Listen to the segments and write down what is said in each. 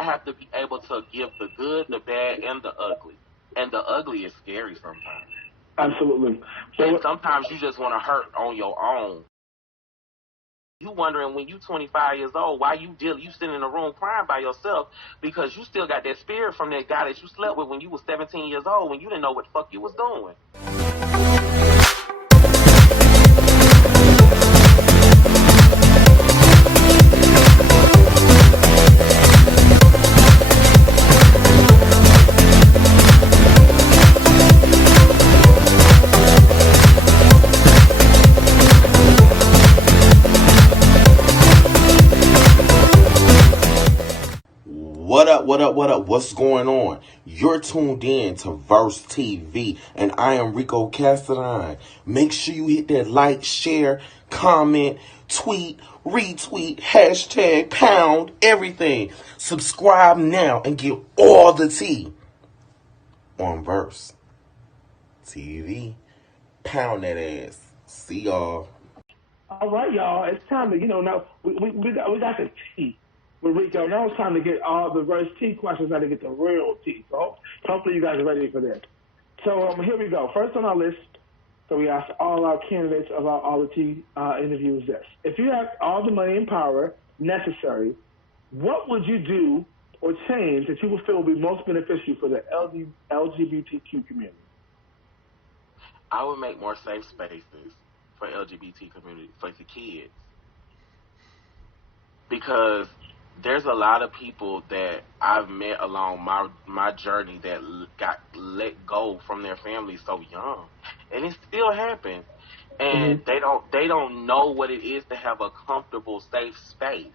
I have to be able to give the good, the bad, and the ugly. And the ugly is scary sometimes. Absolutely. And sometimes you just want to hurt on your own. You wondering when you 25 years old, why you sitting in a room crying by yourself because you still got that spirit from that guy that you slept with when you was 17 years old when you didn't know what the fuck you was doing. What up, what up, what up? What's going on? You're tuned in to Verse TV, and I am Rico Castelline. Make sure you hit that like, share, comment, tweet, retweet, hashtag, pound, everything. Subscribe now and get all the tea on Verse TV. Pound that ass. See y'all. All right, y'all. It's time to, now we got the tea with Rico. Now it's time to get all the Verse tea questions, now to get the real tea. So hopefully you guys are ready for this. So here we go. First on our list, so we asked all our candidates about all the tea interviews this. If you had all the money and power necessary, what would you do or change that you would feel would be most beneficial for the LGBTQ community? I would make more safe spaces for LGBT community, for the kids. Because there's a lot of people that I've met along my journey that got let go from their families so young. And it still happens. And they don't know what it is to have a comfortable, safe space.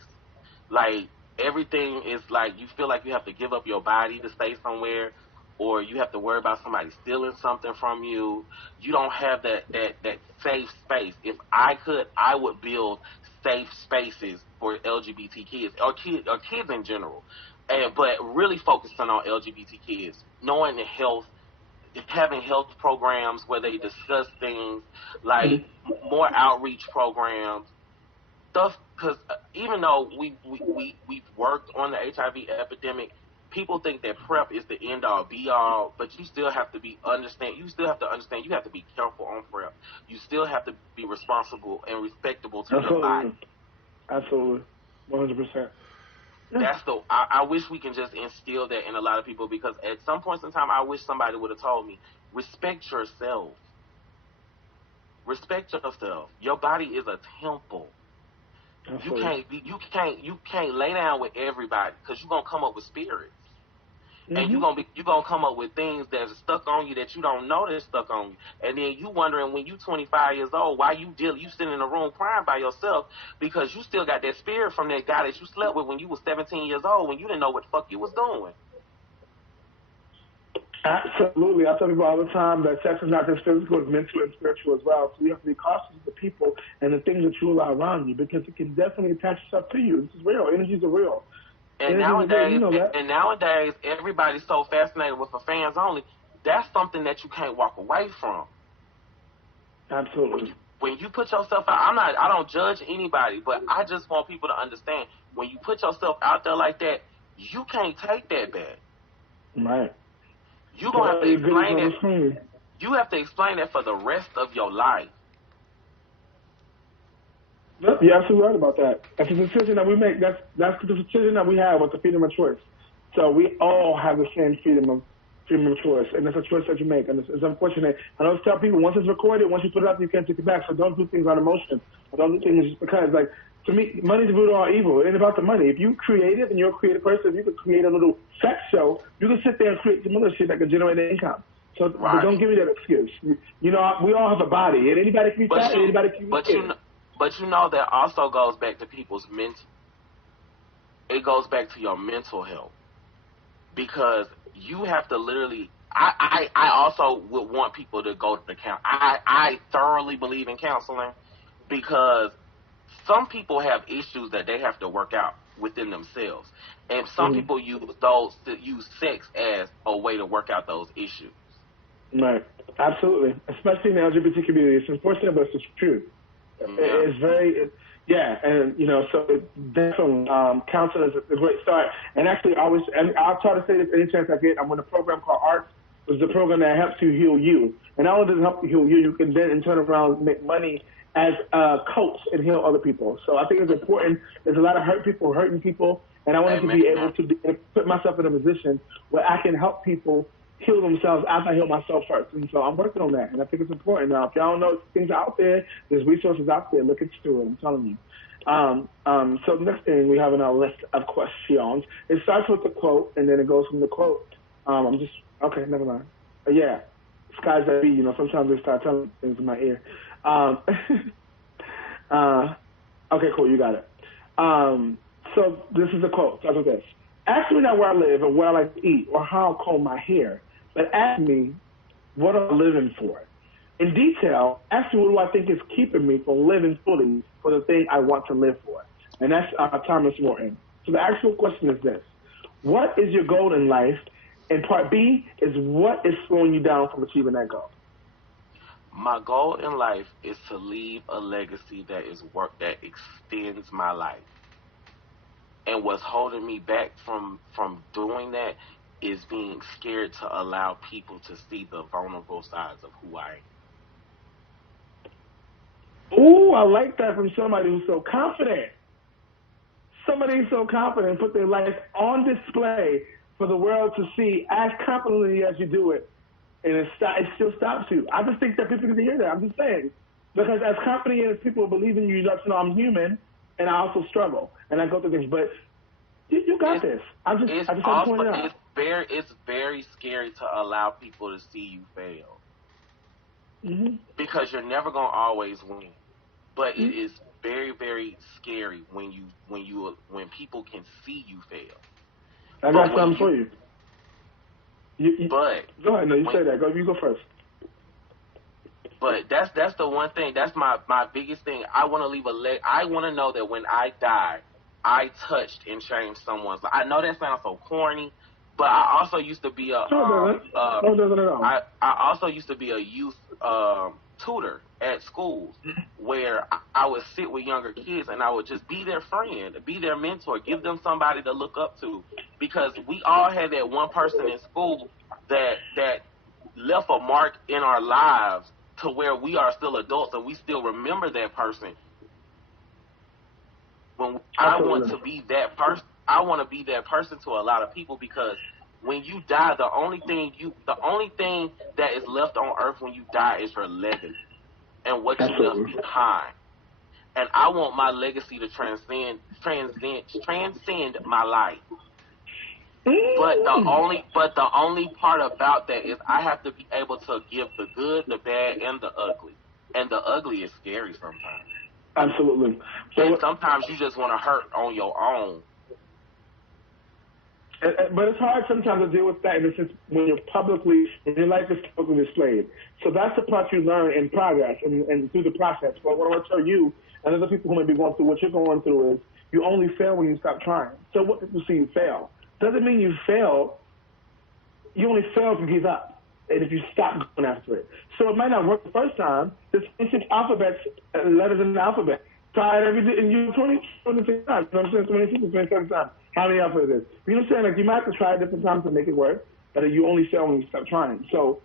Like, everything is like, you feel like you have to give up your body to stay somewhere, or you have to worry about somebody stealing something from you. You don't have that safe space. If I could, I would build safe spaces for LGBT kids, or kids in general, but really focusing on LGBT kids, knowing the health, having health programs where they discuss things, like more outreach programs, stuff. Because even though we've worked on the HIV epidemic, people think that PrEP is the end all be all, but you still have to understand. You have to be careful on PrEP. You still have to be responsible and respectable to your body. Absolutely, 100%. That's I wish we can just instill that in a lot of people, because at some points in time, I wish somebody would have told me, respect yourself. Respect yourself. Your body is a temple. Absolutely. You can't lay down with everybody, because you're gonna come up with spirits. And you're gonna come up with things that's stuck on you that you don't know that's stuck on you. And then you wondering when you 25 years old, why you sitting in a room crying by yourself because you still got that spirit from that guy that you slept with when you was 17 years old, when you didn't know what the fuck you was doing. Absolutely. I tell people all the time that sex is not just physical, it's mental and spiritual as well. So you have to be cautious of the people and the things that you allow around you, because it can definitely attach itself to you. This is real. Energies are real. And nowadays, everybody's so fascinated with the fans only. That's something that you can't walk away from. Absolutely. When you put yourself out, I don't judge anybody, but I just want people to understand, when you put yourself out there like that, you can't take that back. Right. You're going to have to explain it. You have to explain that for the rest of your life. Yep, you're absolutely right about that. That's a decision that we make. That's the decision that we have with the freedom of choice. So we all have the same freedom of choice, and it's a choice that you make. And it's unfortunate. I always tell people, once it's recorded, once you put it up, you can't take it back. So don't do things on emotion. Or don't do things just because. Like, to me, money's the root of all evil. It ain't about the money. If you create it and you're a creative person, if you could create a little sex show, you can sit there and create some other shit that can generate income. So but don't give me that excuse. We all have a body, and anybody can be fat, and anybody can be skinny. But you know that also goes back to people's mental. It goes back to your mental health, because you have to literally. I also would want people to go to the counseling. I thoroughly believe in counseling, because some people have issues that they have to work out within themselves, and some people use sex as a way to work out those issues. Right. Absolutely. Especially in the LGBT community. It's unfortunate, but it's true. It's very, Yeah, and so definitely counseling is a great start. And actually, and I'll try to say this any chance I get. I'm in a program called ARTS, which is a program that helps you heal you. And not only does it help you heal you, you can then in turn around make money as a coach and heal other people. So I think it's important. There's a lot of hurting people, and I wanted to be able to put myself in a position where I can help people heal themselves after I heal myself first. And so I'm working on that, and I think it's important. Now, if y'all don't know things are out there, there's resources out there. Look into it. I'm telling you. So the next thing we have on our list of questions, it starts with the quote, and then it goes from the quote. Okay, never mind. Yeah, skies that be. Sometimes they start telling things in my ear. Okay, cool. You got it. So this is a quote. Starts with this. Ask me not where I live or where I like to eat or how I comb my hair, but ask me what I'm living for. In detail, ask me what do I think is keeping me from living fully for the thing I want to live for. And that's Thomas Morton. So the actual question is this. What is your goal in life? And part B is what is slowing you down from achieving that goal? My goal in life is to leave a legacy that extends my life. And what's holding me back from doing that is being scared to allow people to see the vulnerable sides of who I am. Ooh, I like that from somebody who's so confident. Somebody who's so confident put their life on display for the world to see as confidently as you do it. And it still stops you. I just think that people need to hear that. I'm just saying. Because as confident as people believe in you, you have to know I'm human. And I also struggle, and I go through things. But you got this. I just have to point it out. It's very scary to allow people to see you fail, because you're never gonna always win. But it is very, very scary when people can see you fail. I got something for you. But go ahead. No, you say that. You go first. But that's the one thing. That's my biggest thing. I want to leave a leg. I want to know that when I die, I touched and changed someone's life. I know that sounds so corny, but I also used to be I also used to be a youth tutor at schools where I would sit with younger kids and I would just be their friend, be their mentor, give them somebody to look up to, because we all had that one person in school that left a mark in our lives to where we are still adults and we still remember that person. When I want to be that person, I want to be that person to a lot of people, because when you die, the only thing that is left on earth when you die is your legacy and what you left behind. And I want my legacy to transcend my life. But the only part about that is I have to be able to give the good, the bad, and the ugly. And the ugly is scary sometimes. Absolutely. And sometimes you just want to hurt on your own. But it's hard sometimes to deal with that in a sense when your life is publicly displayed. So that's the part you learn in progress and through the process. But what I want to tell you and other people who may be going through what you're going through is you only fail when you stop trying. So what people see you fail doesn't mean you fail. You only fail if you give up and if you stop going after it. So it might not work the first time. There's 26 letters in the alphabet. Try it every day, and you're 26 times. You know what I'm saying? 26 or 27 times. How many alphabets is? You know what I'm saying? Like, you might have to try it different times to make it work, but you only fail when you stop trying. So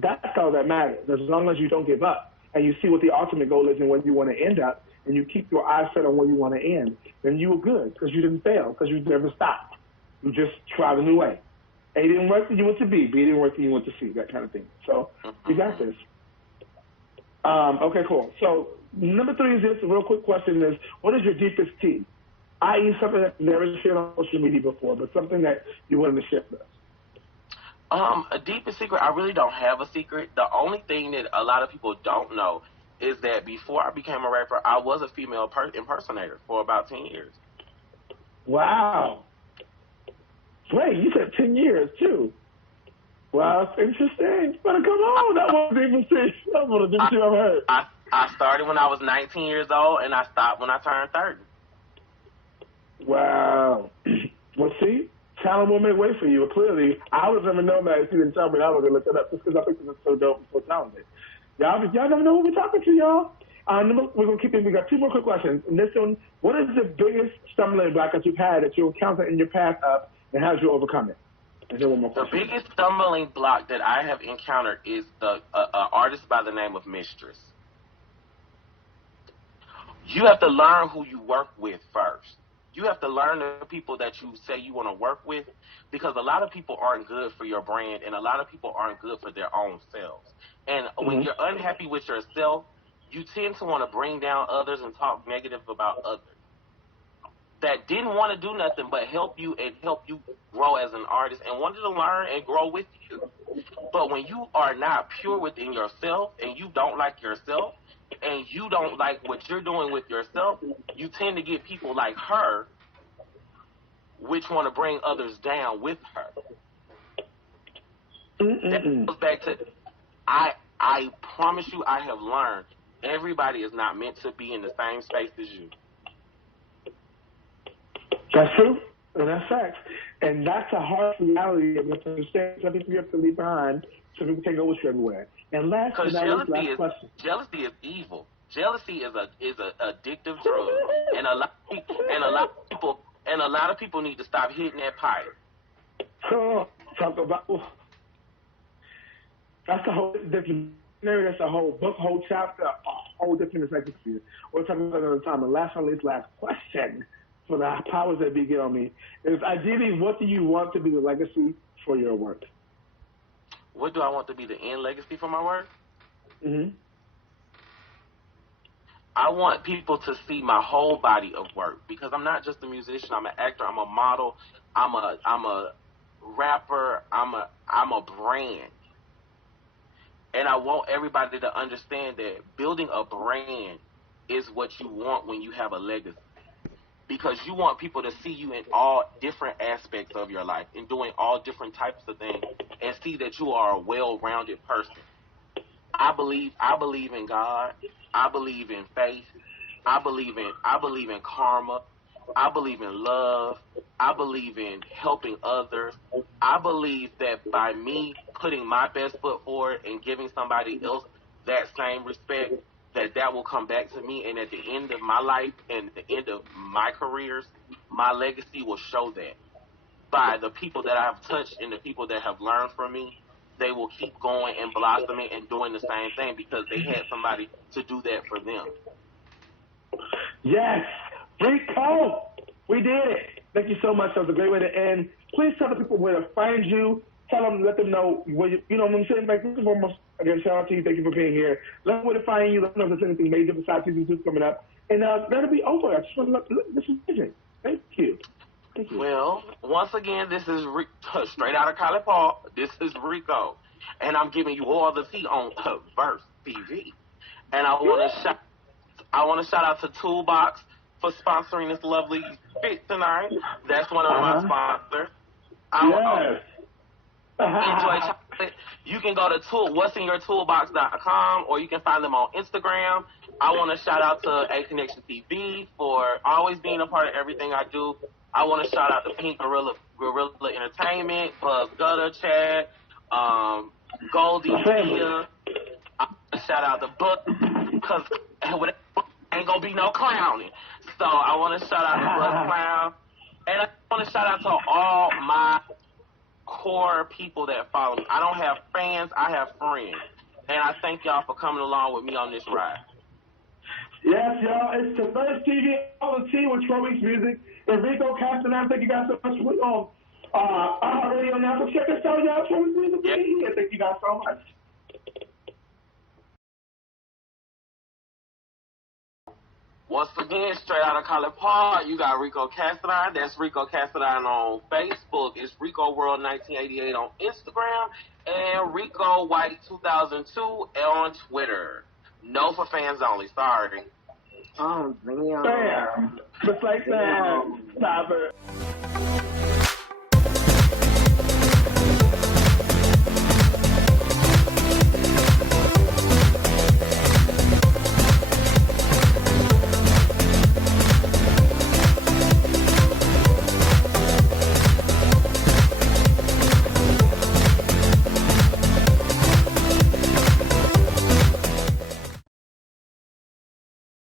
that's all that matters. As long as you don't give up and you see what the ultimate goal is and where you want to end up, and you keep your eyes set on where you want to end, then you were good because you didn't fail, because you never stopped. You just tried a new way. A didn't work, then you went to B. B didn't work, then you went to C, that kind of thing. So you got this. Okay, cool. So number 3 is this. A real quick question is, what is your deepest tea? I.e. something that you never shared on social media before, but something that you wanted to share with us. A deepest secret, I really don't have a secret. The only thing that a lot of people don't know is that before I became a rapper, I was a female impersonator for about 10 years. Wow. Wait, you said 10 years, too. Wow, that's interesting. But come on, that was the deepest thing. That was the deepest thing I've heard. I started when I was 19 years old, and I stopped when I turned 30. Wow. Well, see, talent will make way for you. Clearly, I would never know that if you didn't tell me. I was going to look it up just because I think this is so dope and so talented. Y'all never know who we're talking to, y'all. We're gonna keep it. We got 2 more quick questions. And this one, what is the biggest stumbling block that you've had that you encountered in your path up, and how did you overcome it? And then one more The question. biggest stumbling block that I have encountered is the artist by the name of Mistress. You have to learn who you work with first. You have to learn the people that you say you want to work with, because a lot of people aren't good for your brand, and a lot of people aren't good for their own selves. And when you're unhappy with yourself, you tend to want to bring down others and talk negative about others that didn't want to do nothing but help you and help you grow as an artist and wanted to learn and grow with you. But when you are not pure within yourself and you don't like yourself and you don't like what you're doing with yourself, you tend to get people like her which want to bring others down with her. That goes back to, I promise you, I have learned everybody is not meant to be in the same space as you. That's true, and that's facts. And that's a harsh reality of what to understand. Some people you have to leave behind, so people can't go with you everywhere. And last but not least, question. Jealousy is evil. Jealousy is a addictive drug, and a lot of people need to stop hitting that pipe. Talk about that's a whole different. That's a whole book, whole chapter, a whole different perspective for you. We'll talk about it another time. And last but not least, last question for the powers that be get on me is, ideally, what do you want to be the legacy for your work? What do I want to be the end legacy for my work? Mm-hmm. I want people to see my whole body of work, because I'm not just a musician. I'm an actor. I'm a model. I'm a rapper. I'm a brand. And I want everybody to understand that building a brand is what you want when you have a legacy. Because you want people to see you in all different aspects of your life and doing all different types of things and see that you are a well-rounded person. I believe in God. I believe in faith. I believe in karma. I believe in love. I believe in helping others. I believe that by me putting my best foot forward and giving somebody else that same respect, that will come back to me. And at the end of my life and the end of my careers, my legacy will show that. By the people that I've touched and the people that have learned from me, they will keep going and blossoming and doing the same thing because they had somebody to do that for them. Yes, Rico, we did it. Thank you so much. That was a great way to end. Please tell the people where to find you. Tell them, let them know where you know what I'm saying. Like, first and foremost, again, shout out to you. Thank you for being here. Let them know where to find you. Let them know if there's anything major besides season 2 coming up. And that'll be over. I just want to this is amazing. Thank you. Thank you. Well, once again, this is straight out of College Park. This is Rico, and I'm giving you all the tea on Verse TV. And I want to shout out to Toolbox for sponsoring this lovely fit tonight. That's one of my sponsors. Yes. Enjoy chocolate. You can go to what'sinyourtoolbox.com, or you can find them on Instagram. I want to shout out to A Connection TV for always being a part of everything I do. I want to shout out to Pink Gorilla Entertainment, Buzz Gutter, Chad, Goldie, Tia. I want to shout out the book, because ain't going to be no clowning. So I want to shout out to Buzz Clown. And I want to shout out to all my core people that follow me. I don't have fans, I have friends. And I thank y'all for coming along with me on this ride. Yes, y'all. It's the Verse TV, all the team with Tropics Music. And Rico Castaneda, thank you guys so much. We're on radio now, so check us out, y'all. Tropics Music. Yep. Thank you guys so much. Once again, straight out of College Park, you got Rico Castaneda. That's Rico Castaneda on Facebook. It's Rico World 1988 on Instagram. And Rico White 2002 on Twitter. No for fans only. Sorry. Oh, man. Bam. Just like that. Stop it.